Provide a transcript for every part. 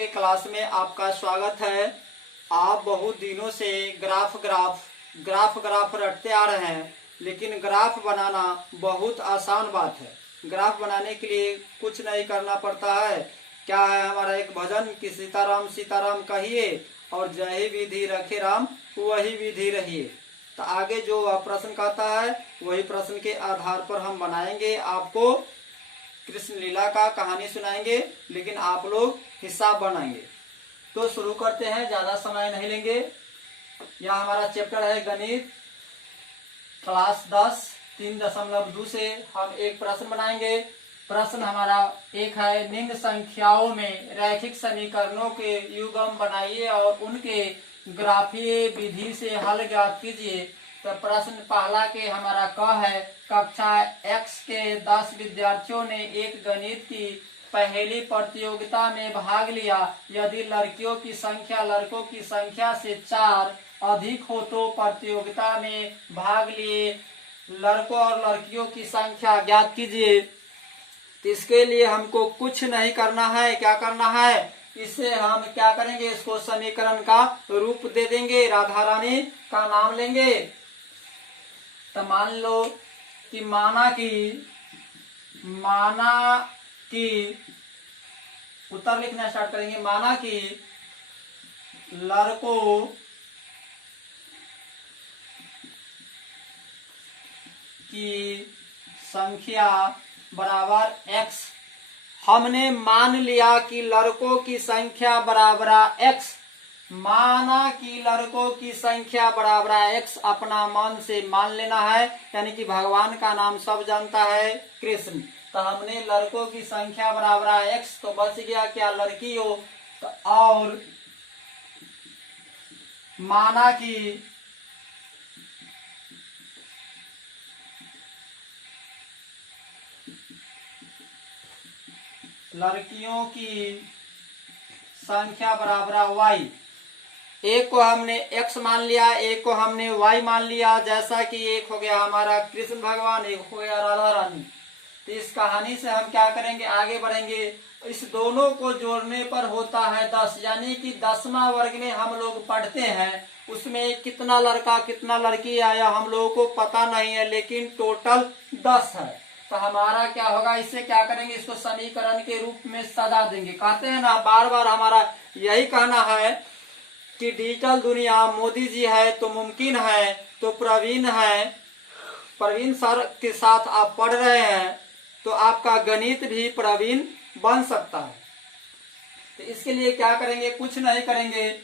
के क्लास में आपका स्वागत है। आप बहुत दिनों से ग्राफ रटते आ रहे हैं, लेकिन ग्राफ बनाना बहुत आसान बात है। ग्राफ बनाने के लिए कुछ नहीं करना पड़ता है। क्या है हमारा एक भजन कि सीताराम सीताराम कहिए और जय विधि रखे राम वही विधि रहिए। तो आगे जो प्रश्न कहता है वही प्रश्न के आधार पर हम बनाएंगे, आपको कृष्ण लीला का कहानी सुनाएंगे, लेकिन आप लोग हिसाब बनाएंगे। तो शुरू करते हैं, ज्यादा समय नहीं लेंगे। यह हमारा चैप्टर है गणित क्लास 10 3.2 से हम एक प्रश्न बनाएंगे। प्रश्न हमारा एक है, निम्न संख्याओं में रैखिक समीकरणों के युग्म बनाइए और उनके ग्राफीय विधि से हल ज्ञात कीजिए। तो प्रश्न पहला के हमारा क है, कक्षा X के 10 विद्यार्थियों ने एक गणित की पहली प्रतियोगिता में भाग लिया। यदि लड़कियों की संख्या लड़कों की संख्या से 4 अधिक हो तो प्रतियोगिता में भाग लिए लड़कों और लड़कियों की संख्या ज्ञात कीजिए। तो इसके लिए हमको कुछ नहीं करना है। क्या करना है, इससे हम क्या करेंगे, इसको समीकरण का रूप दे देंगे, राधा रानी का नाम लेंगे। तो मान लो कि माना कि उत्तर लिखना स्टार्ट करेंगे। माना कि लड़कों की संख्या बराबर x। हमने मान लिया कि लड़कों की संख्या बराबर x। माना कि लड़कों की संख्या बराबर x, अपना मन से मान लेना है, यानी कि भगवान का नाम सब जानता है कृष्ण। तो हमने लड़कों की संख्या बराबर x, तो बच गया क्या, लड़की हो। तो और माना कि लड़कियों की संख्या बराबर y। एक को हमने x मान लिया, एक को हमने y मान लिया। जैसा कि एक हो गया हमारा कृष्ण भगवान, एक हो गया राधा रानी। तो इस कहानी से हम क्या करेंगे, आगे बढ़ेंगे। इस दोनों को जोड़ने पर होता है 10, यानी कि 10वां वर्ग में हम लोग पढ़ते हैं, उसमें कितना लड़का कितना लड़की आया हम लोगों को पता नहीं है, लेकिन टोटल 10 है। तो हमारा क्या होगा, इससे क्या करेंगे, इसको समीकरण के रूप में सजा देंगे। कहते हैं ना, बार बार हमारा यही कहना है कि डिजिटल दुनिया मोदी जी है तो मुमकिन है। तो प्रवीण सर के साथ आप पढ़ रहे हैं तो आपका गणित भी प्रवीण बन सकता है। तो इसके लिए क्या करेंगे, कुछ नहीं करेंगे,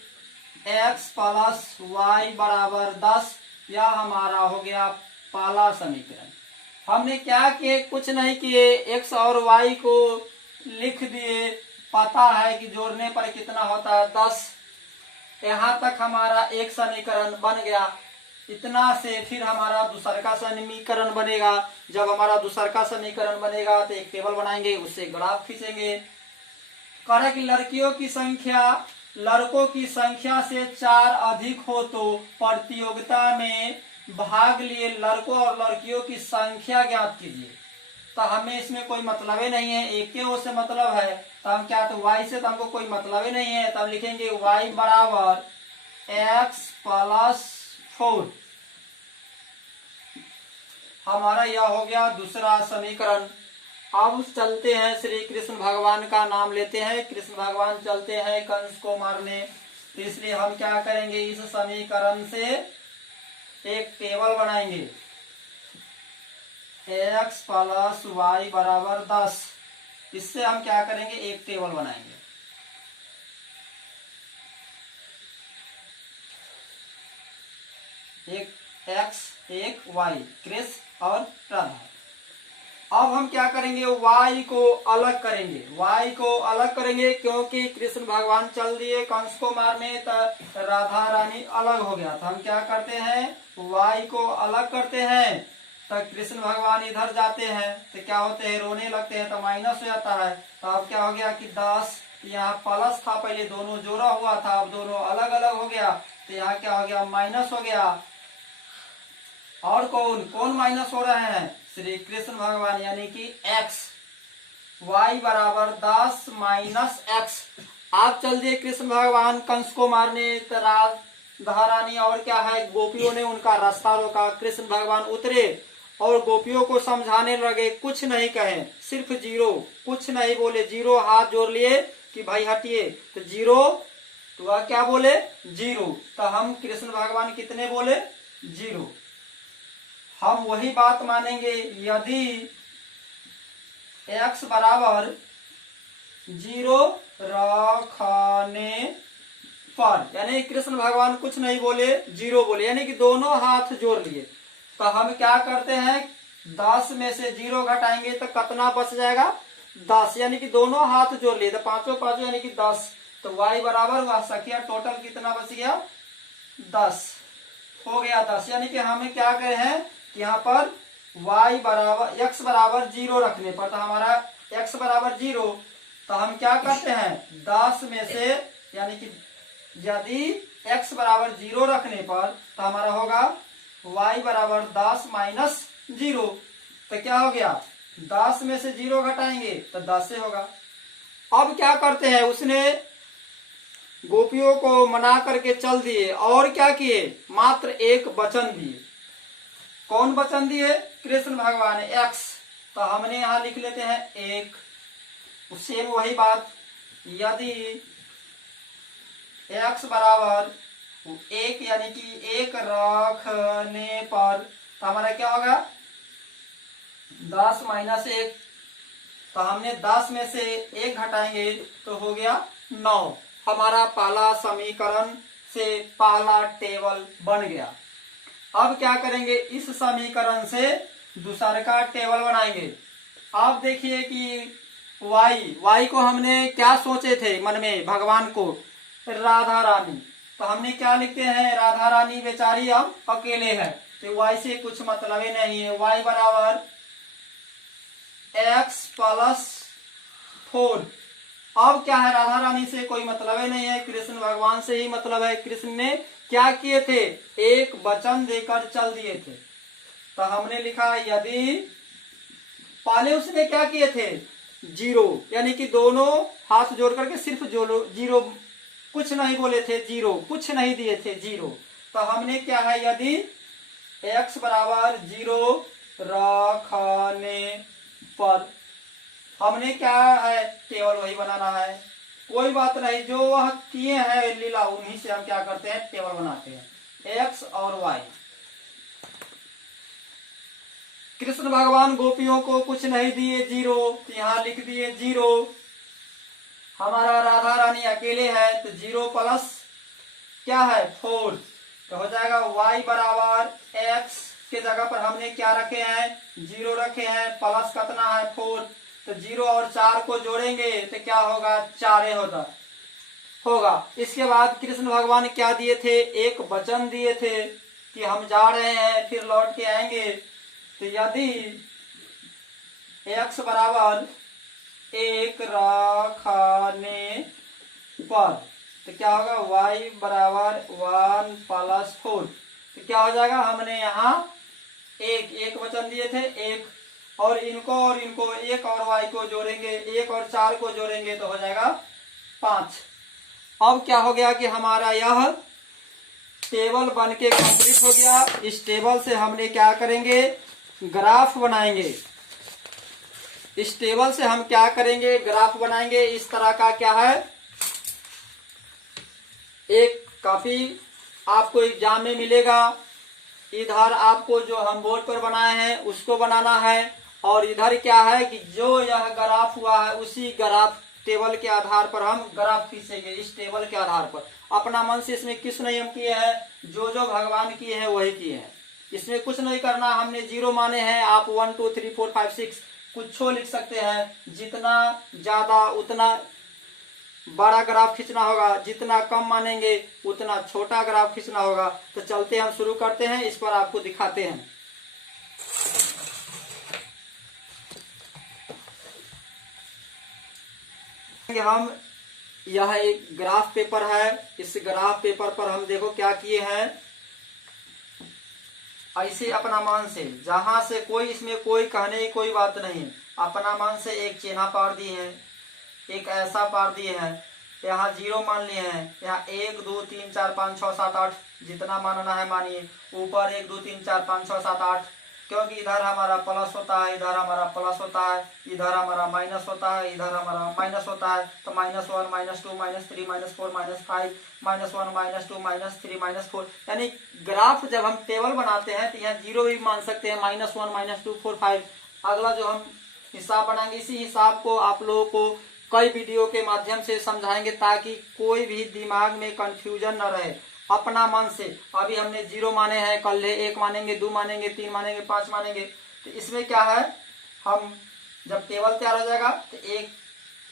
x + y बराबर 10। यह हमारा हो गया पहला समीकरण। हमने क्या किए, कुछ नहीं किए, x और y को लिख दिए। पता है कि जोड़ने पर कितना होता है, 10। यहाँ तक हमारा एक समीकरण बन गया। इतना से फिर हमारा दूसरा का समीकरण बनेगा। जब हमारा दूसरा का समीकरण बनेगा तो एक टेबल बनाएंगे, उससे ग्राफ खींचेंगे। कह रहा कि लड़कियों की संख्या लड़कों की संख्या से 4 अधिक हो तो प्रतियोगिता में भाग लिए लड़कों और लड़कियों की संख्या ज्ञात कीजिए। तो हमें इसमें कोई मतलब ही नहीं है, एक के ओ से मतलब है। तो हम क्या, तो y से तो हमको कोई मतलब ही नहीं है। तो हम लिखेंगे y बराबर x + 4। हमारा यह हो गया दूसरा समीकरण। अब चलते हैं, श्री कृष्ण भगवान का नाम लेते हैं। कृष्ण भगवान चलते हैं कंस को मारने। तो इसलिए हम क्या करेंगे, इस समीकरण से एक टेबल बनाएंगे, x + y बराबर 10। इससे हम क्या करेंगे, एक टेबल बनाएंगे। एक x एक y, कृष्ण और राधा। अब हम क्या करेंगे, y को अलग करेंगे। y को अलग करेंगे क्योंकि कृष्ण भगवान चल दिए कंस को मारने, तो राधा रानी अलग हो गया। तो हम क्या करते हैं, y को अलग करते हैं। तो कृष्ण भगवान इधर जाते हैं तो क्या होते हैं, रोने लगते हैं, तो माइनस हो जाता है। तो अब क्या हो गया कि 10, यहाँ प्लस था, पहले दोनों जोड़ा हुआ था, अब दोनों अलग अलग हो गया। तो यहाँ क्या हो गया, माइनस हो गया। और कौन कौन माइनस हो रहे हैं, श्री कृष्ण भगवान, यानी कि x। y बराबर 10 - x। आप चल दिए कृष्ण भगवान कंस को मारने, तो राधा रानी और क्या है गोपियों ने उनका रास्ता रोका। कृष्ण भगवान उतरे और गोपियों को समझाने लगे, कुछ नहीं कहे, सिर्फ जीरो, कुछ नहीं बोले, जीरो हाथ जोड़ लिए कि भाई हटिए, तो जीरो, तो वह क्या बोले, जीरो। तो हम कृष्ण भगवान कितने बोले, जीरो। हम वही बात मानेंगे यदि x बराबर जीरो रखने पर, यानी कृष्ण भगवान कुछ नहीं बोले, जीरो बोले, यानी कि दोनों हाथ जोड़ लिए। तो हम क्या करते हैं, 10 में से जीरो घटाएंगे तो कितना बच जाएगा, 10, यानी कि दोनों हाथ जोड़ लिए तो पांचों पांचों यानी कि 10। तो y बराबर हुआ सखिया टोटल कितना बच गया, 10 हो गया, 10। यानी कि हमें क्या करे हैं कि यहाँ पर y बराबर x बराबर जीरो रखने पर, तो हमारा x बराबर जीरो, तो हम क्या करते हैं 10 में से, यानी कि यदि x बराबर जीरो रखने पर तो हमारा होगा y बराबर 10 माइनस जीरो। तो क्या हो गया, 10 में से जीरो घटाएंगे तो 10 से होगा। अब क्या करते हैं, उसने गोपियों को मना करके चल दिए और क्या किए, मात्र एक वचन दिए। कौन वचन दिए, कृष्ण भगवान x, तो हमने यहां लिख लेते हैं एक। सेम वही बात, यदि x बराबर एक, यानी कि एक रखने पर, तो हमारा क्या होगा 10 माइनस एक, तो हमने 10 में से एक घटाएंगे तो हो गया 9। हमारा पहला समीकरण से पहला टेबल बन गया। अब क्या करेंगे, इस समीकरण से दूसरे का टेबल बनाएंगे। अब देखिए कि y को हमने क्या सोचे थे मन में, भगवान को राधा रानी, तो हमने क्या लिखते हैं, राधा रानी बेचारी अब अकेले है, तो y से कुछ मतलब ही नहीं है। y बराबर x प्लस 4। अब क्या है, राधा रानी से कोई मतलब ही नहीं है, कृष्ण भगवान से ही मतलब है। कृष्ण ने क्या किए थे, एक वचन देकर चल दिए थे। तो हमने लिखा यदि, पहले उसने क्या किए थे, जीरो, यानी कि दोनों हाथ जोड़ करके सिर्फ जीरो, कुछ नहीं बोले थे, जीरो, कुछ नहीं दिए थे, जीरो। तो हमने क्या है, यदि x बराबर जीरो रखने पर, हमने क्या है, केवल वही बनाना है, कोई बात नहीं, जो वह किए हैं लीला उन्हीं से हम क्या करते हैं, टेबल बनाते हैं, x और y। कृष्ण भगवान गोपियों को कुछ नहीं दिए, जीरो, तो यहां लिख दिए जीरो। हमारा राधा रानी अकेले है, तो जीरो प्लस क्या है 4, तो हो जाएगा y बराबर x के जगह पर हमने क्या रखे हैं, जीरो रखे हैं, प्लस कितना है 4, तो जीरो और 4 को जोड़ेंगे तो क्या होगा, 4 होगा। इसके बाद कृष्ण भगवान क्या दिए थे, एक वचन दिए थे कि हम जा रहे हैं फिर लौट के आएंगे। तो यदि x बराबर एक रखने पर, तो क्या होगा y बराबर 1 प्लस 4, तो क्या हो जाएगा, हमने यहाँ एक वचन दिए थे, एक, और इनको एक और y को जोड़ेंगे, एक और 4 को जोड़ेंगे तो हो जाएगा 5। अब क्या हो गया कि हमारा यह टेबल बन के कंप्लीट हो गया। इस टेबल से हमने क्या करेंगे, ग्राफ बनाएंगे। इस टेबल से हम क्या करेंगे, ग्राफ बनाएंगे। इस तरह का क्या है, एक कॉपी आपको एग्जाम में मिलेगा, इधर आपको जो हम बोर्ड पर बनाए हैं उसको बनाना है, और इधर क्या है कि जो यह ग्राफ हुआ है उसी ग्राफ टेबल के आधार पर हम ग्राफ खींचेंगे। इस टेबल के आधार पर अपना मन से इसमें किस नियम किए हैं, जो जो भगवान किए हैं वही किए हैं, इसमें कुछ नहीं करना। हमने जीरो माने हैं, आप 1 2 3 4 5 6 कुछ लिख सकते हैं, जितना ज्यादा उतना बड़ा ग्राफ खींचना होगा, जितना कम मानेंगे उतना छोटा ग्राफ खींचना होगा। तो चलते हम शुरू करते हैं, इस पर आपको दिखाते हैं। हम, यह एक ग्राफ पेपर है, इस ग्राफ पेपर पर हम देखो क्या किए हैं, ऐसे अपना मन से, जहां से कोई इसमें कोई कहने की कोई बात नहीं, अपना मन से एक चिन्ह पार दिए हैं, एक ऐसा पार दिए हैं, यहाँ 0 मान लिए हैं। यहाँ 1 2 3 4 5 6 7 8 जितना मानना है मानिए। ऊपर 1 2 3 4 5 6 7 8, क्योंकि इधर हमारा प्लस होता है, इधर हमारा प्लस होता है, इधर हमारा माइनस होता है, इधर हमारा माइनस होता है। तो -1 -2 -3 -4 -5 -1 -2 -3 -4, यानी ग्राफ जब हम टेबल बनाते हैं तो यहाँ 0 भी मान सकते हैं, -1 -2 4 5। अगला जो हम हिसाब बनाएंगे, इसी हिसाब को आप लोगों को कई वीडियो के माध्यम से समझाएंगे ताकि कोई भी दिमाग में कंफ्यूजन न रहे। अपना मन से अभी हमने 0 माने हैं, कल 1 मानेंगे, 2 मानेंगे, 3 मानेंगे, 5 मानेंगे। तो इसमें क्या है, हम जब टेबल तैयार हो जाएगा तो एक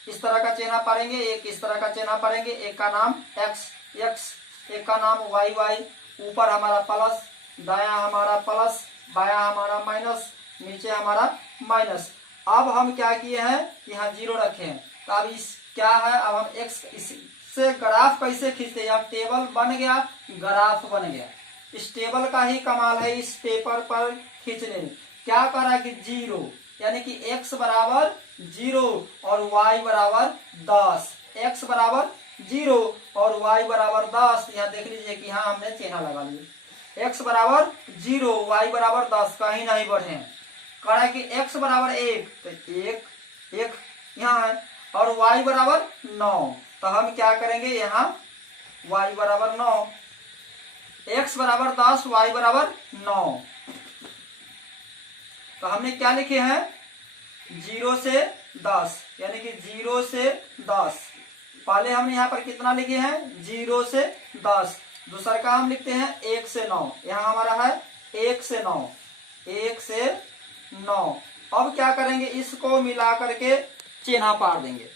इस तरह का चिन्ह पढ़ेंगे, एक इस तरह का चिन्ह पढ़ेंगे। एक का नाम x x, एक का नाम y y। ऊपर हमारा प्लस, दाया हमारा प्लस, बाया हमारा माइनस, नीचे हमारा माइनस। अब हम क्या किए हैं, यहाँ 0 रखे हैं। तो अब इस क्या है, अब हम x इससे ग्राफ कैसे खींचते हैं। टेबल बन गया, ग्राफ बन गया। इस टेबल का ही कमाल है इस पेपर पर खींचने में। क्या करा कि 0, यानी कि x बराबर 0 और y बराबर 10। x बराबर 0 और y बराबर 10। यहाँ देख लीजिए कि यहाँ हमने चिन्ह लगा लिया। x बराबर 0, y बराबर 10, कहीं नहीं बढ़े। करा कि x बराबर 1, तो 1 यहाँ है, और y बराबर 9। तो हम क्या करेंगे, यहाँ y बराबर 9, x बराबर 10, y बराबर 9। तो हमने क्या लिखे हैं, 0 से 10, यानी कि 0 से 10। पहले हमने यहाँ पर कितना लिखे हैं, 0 से 10। दूसरा का हम लिखते हैं 1 से 9। यहाँ हमारा है 1 से 9, 1 से 9। अब क्या करेंगे, इसको मिला करके चिन्ह पार देंगे।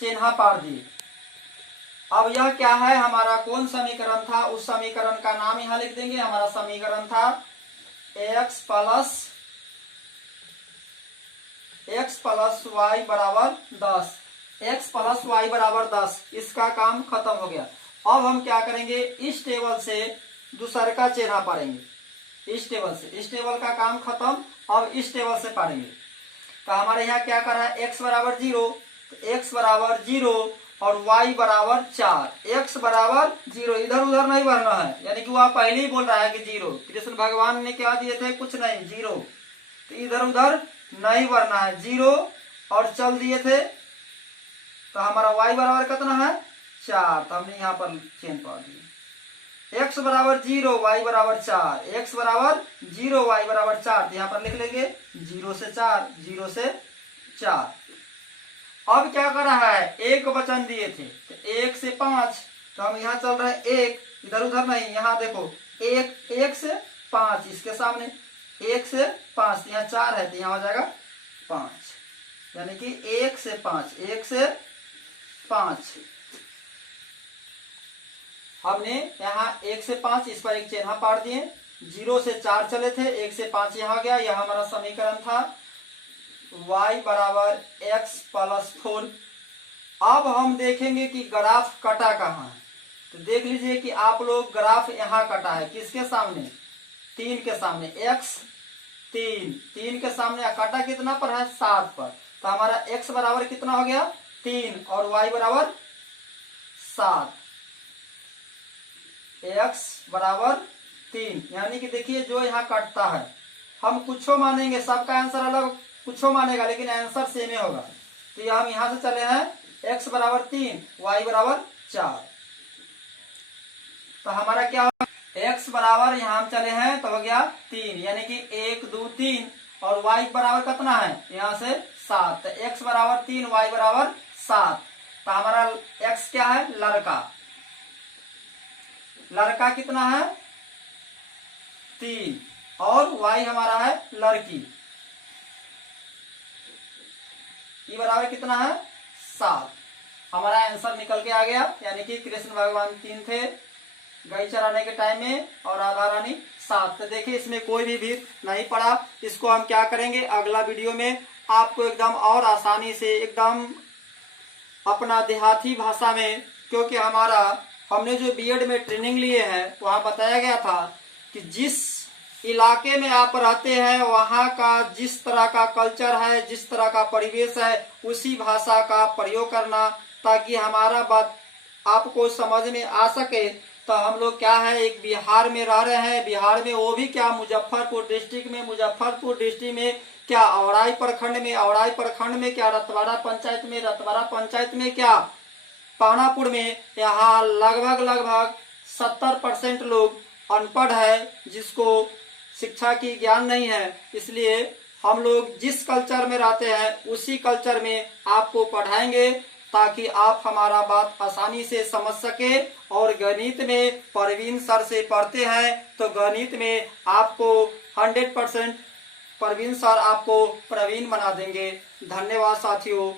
चिन्ह पार दिए। अब यह क्या है, हमारा कौन समीकरण था, उस समीकरण का नाम यहाँ लिख देंगे। हमारा समीकरण था x प्लस y बराबर 10। x प्लस y बराबर 10, इसका काम खत्म हो गया। अब हम क्या करेंगे, इस टेबल से दूसरे का चिन्ह पढ़ेंगे। इस टेबल का काम खत्म। अब इस टेबल से पढ़ेंगे। तो हमारे यहाँ क्या कर रहा है, x बराबर 0, तो x बराबर 0 और y बराबर 4। x बराबर 0, इधर उधर नहीं भरना है, यानी कि वह पहले ही बोल रहा है कि 0। कृष्ण भगवान ने क्या दिए थे, कुछ नहीं, 0। तो इधर उधर नहीं भरना है, 0 और चल दिए थे। तो हमारा y बराबर कितना है, 4। तो हमने यहाँ पर चिन्ह पा दिया। x बराबर 0, y बराबर 4, x बराबर 0, y बराबर 4। तो यहाँ पर लिख लेंगे 0 से 4, 0 से 4। अब क्या कर रहा है, एक वचन दिए थे, तो 1 से 5। तो हम यहाँ चल रहे हैं 1, इधर उधर नहीं। यहाँ देखो 1 से 5, इसके सामने 1 से 5, यहाँ 4 है, तो यहाँ हो जाएगा 5, यानी कि 1 से 5, 1 से 5। हमने यहाँ 1 से 5, इस पर एक चिन्ह पाड़ दिए। 0 से 4 चले थे, 1 से 5 यहाँ गया। यह हमारा समीकरण था y बराबर x प्लस 4। अब हम देखेंगे कि ग्राफ कटा कहाँ है। तो देख लीजिए कि आप लोग ग्राफ यहाँ कटा है, किसके सामने, 3 के सामने। x 3 के सामने कटा कितना पर है, 7 पर। तो हमारा x बराबर कितना हो गया, 3 और y बराबर 7। x बराबर 3, यानी कि देखिए जो यहाँ कटता है, हम कुछ मानेंगे, सबका आंसर अलग कुछ मानेगा, लेकिन आंसर सेम ही होगा। तो यह हम यहां से चले हैं x बराबर 3, y बराबर 4। तो हमारा क्या होगा, x बराबर यहाँ हम चले हैं तो हो गया 3, यानी कि 1 2 3, और y बराबर कितना है, यहाँ से 7। तो x बराबर 3, y बराबर 7। तो हमारा x क्या है, लड़का। लड़का कितना है, 3, और y हमारा है लड़की। ये बराबर कितना है, 7। हमारा आंसर निकल के आ गया, यानी कि कृष्ण भगवान 3 थे गाय चराने के टाइम में, और राधा रानी 7। तो देखिए इसमें कोई भी भीड़ नहीं पड़ा। इसको हम क्या करेंगे, अगला वीडियो में आपको एकदम और आसानी से, एकदम अपना देहाती भाषा में, क्योंकि हमने जो बीएड में ट्रेनिंग लिए है, वहां बताया गया था कि जिस इलाके में आप रहते हैं वहाँ का जिस तरह का कल्चर है, जिस तरह का परिवेश है, उसी भाषा का प्रयोग करना, ताकि हमारा बात आपको समझ में आ सके। तो हम लोग क्या है, एक बिहार में रह रहे हैं, बिहार में वो भी क्या मुजफ्फरपुर डिस्ट्रिक्ट में, मुजफ्फरपुर डिस्ट्रिक्ट में क्या औराई प्रखंड में, औराई प्रखंड में क्या रतवाड़ा पंचायत में, रतवाड़ा पंचायत में क्या पानापुर में। यहाँ लगभग 70% लोग अनपढ़ है, जिसको शिक्षा की ज्ञान नहीं है। इसलिए हम लोग जिस कल्चर में रहते हैं उसी कल्चर में आपको पढ़ाएंगे, ताकि आप हमारा बात आसानी से समझ सके। और गणित में परवीन सर से पढ़ते हैं तो गणित में आपको 100% परवीन सर आपको प्रवीण बना देंगे। धन्यवाद साथियों।